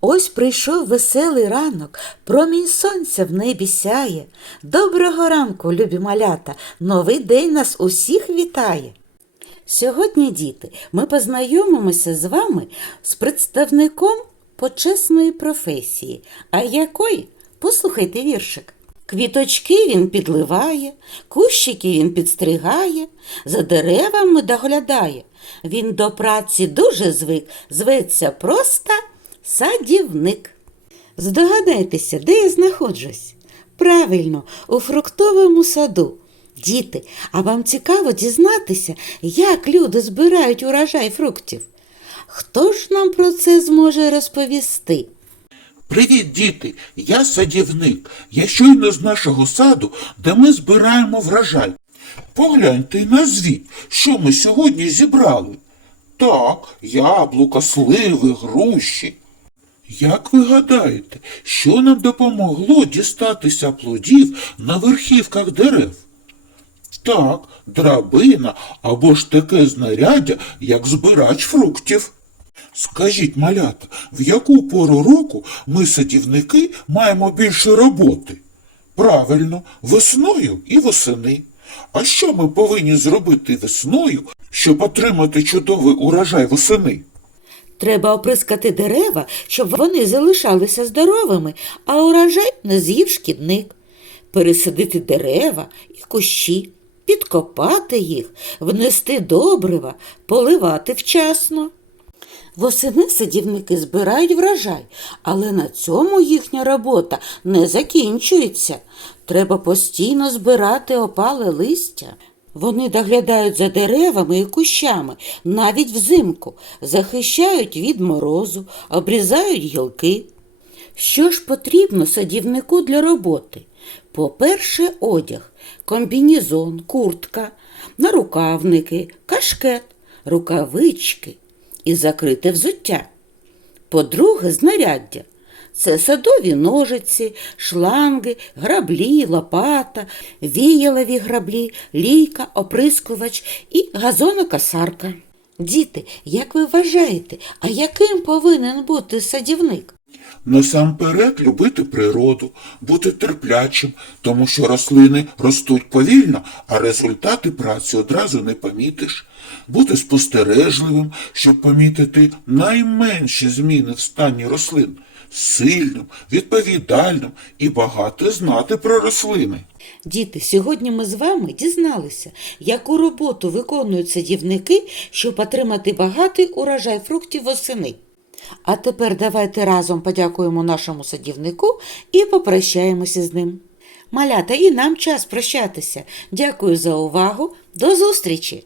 Ось прийшов веселий ранок, промінь сонця в небі сяє. Доброго ранку, любі малята, новий день нас усіх вітає. Сьогодні, діти, ми познайомимося з вами з представником почесної професії. А якої? Послухайте віршик. Квіточки він підливає, кущики він підстригає, за деревами доглядає. Він до праці дуже звик, зветься просто садівник. Здогадайтеся, де я знаходжусь? Правильно, у фруктовому саду. Діти, а вам цікаво дізнатися, як люди збирають урожай фруктів? Хто ж нам про це зможе розповісти? Привіт, діти! Я садівник. Я щойно з нашого саду, де ми збираємо врожай. Погляньте і назвіть, що ми сьогодні зібрали. Так, яблука, сливи, груші. Як ви гадаєте, що нам допомогло дістатися плодів на верхівках дерев? Так, драбина або ж таке знаряддя, як збирач фруктів. Скажіть, малята, в яку пору року ми, садівники, маємо більше роботи? Правильно, весною і восени. А що ми повинні зробити весною, щоб отримати чудовий урожай восени? Треба оприскати дерева, щоб вони залишалися здоровими, а урожай не з'їв шкідник. Пересадити дерева і кущі, підкопати їх, внести добрива, поливати вчасно. Восени садівники збирають врожай, але на цьому їхня робота не закінчується. Треба постійно збирати опале листя. Вони доглядають за деревами і кущами навіть взимку, захищають від морозу, обрізають гілки. Що ж потрібно садівнику для роботи? По-перше, одяг, комбінізон, куртка, нарукавники, кашкет, рукавички і закрите взуття. По-друге, знаряддя. Це садові ножиці, шланги, граблі, лопата, віялові граблі, лійка, оприскувач і газонокосарка. Діти, як ви вважаєте, а яким повинен бути садівник? Насамперед любити природу, бути терплячим, тому що рослини ростуть повільно, а результати праці одразу не помітиш. Бути спостережливим, щоб помітити найменші зміни в стані рослин, сильним, відповідальним і багато знати про рослини. Діти, сьогодні ми з вами дізналися, яку роботу виконують садівники, щоб отримати багатий урожай фруктів восени. А тепер давайте разом подякуємо нашому садівнику і попрощаємося з ним. Малята, і нам час прощатися. Дякую за увагу. До зустрічі!